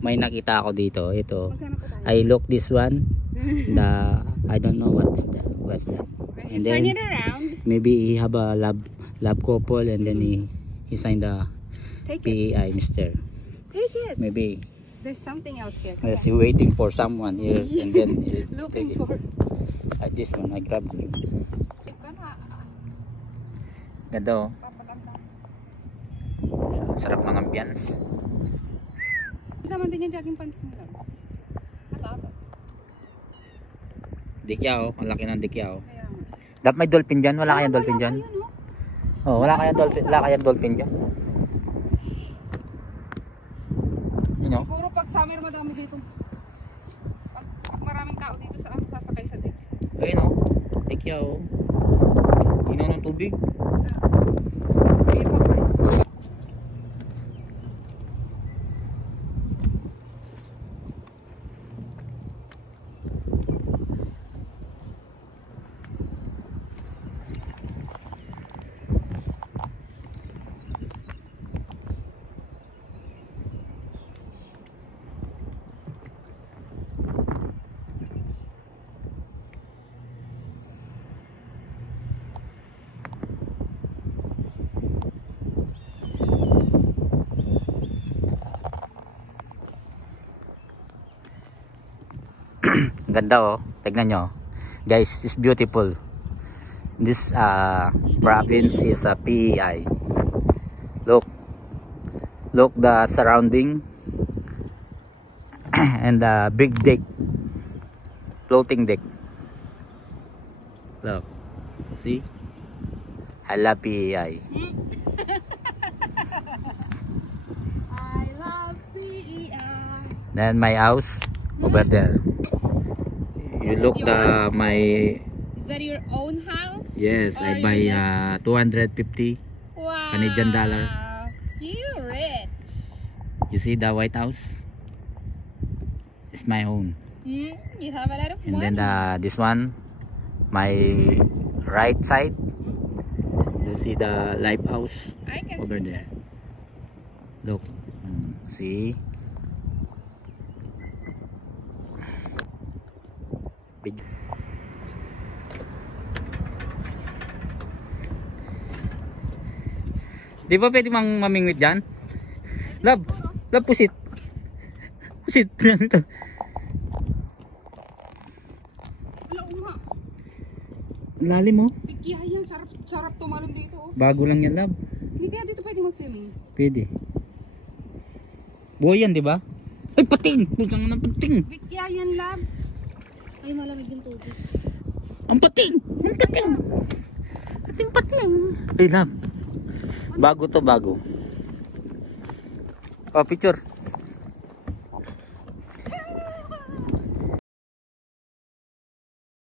may nakita ako dito. Ito. Maghanap po tayo. I look this one. I don't know what's that. And Turn then it around. maybe he have a love couple, and then he signed the Take it. PEI, Mister. Take it. Maybe There's something else here. he waiting for someone here, and then Looking take it. for. Like this one, I grabbed it. Ganda oh. Sarap ng ambience. Naman din yung jogging pants mo lang. Matapot. Dikyaw, ang laki ng dikyaw. Kaya nga. Dapat may dolphin dyan, wala kayang dolphin dyan? Ayun, Oh, wala kayang dolphin dyan. You know? Siguro pag summer madami dito. Pag maraming tao dito sa sasakay sa deck. Ayun oh, dikyaw. Inaw ng tubig. Sige pa tayo. Ganda oh, tignan nyo guys, it's beautiful. This province is a PEI. Look the surrounding and the big deck, floating deck. Look, see, hala PEI. I love PEI. Then my house over there. You look my. Is that your own house? Yes, Or I buy you just- 250 Wow. Canadian dollar. You rich. You see the White House? It's my own. You have a lot of And money. then this one, my right side. You see the lighthouse I can over see there. Look, see. Di ba pwede mang mamingwit dyan? Love, pusit. Pusit. Wala nga. Lalim mo. Bigya yan. Sarap tumalon dito. Oh. Bago lang yan, love. Hindi kaya dito pwede mag-swimming. Pwede. Buhay yan, di ba? Ay, pating! Bigyan mo ng pating! Bigya yan, lab. Ay, malamig yung tubig. Ang pating! Ang pating! Pating! Ay, love. Bago to, bago. Oh, picture.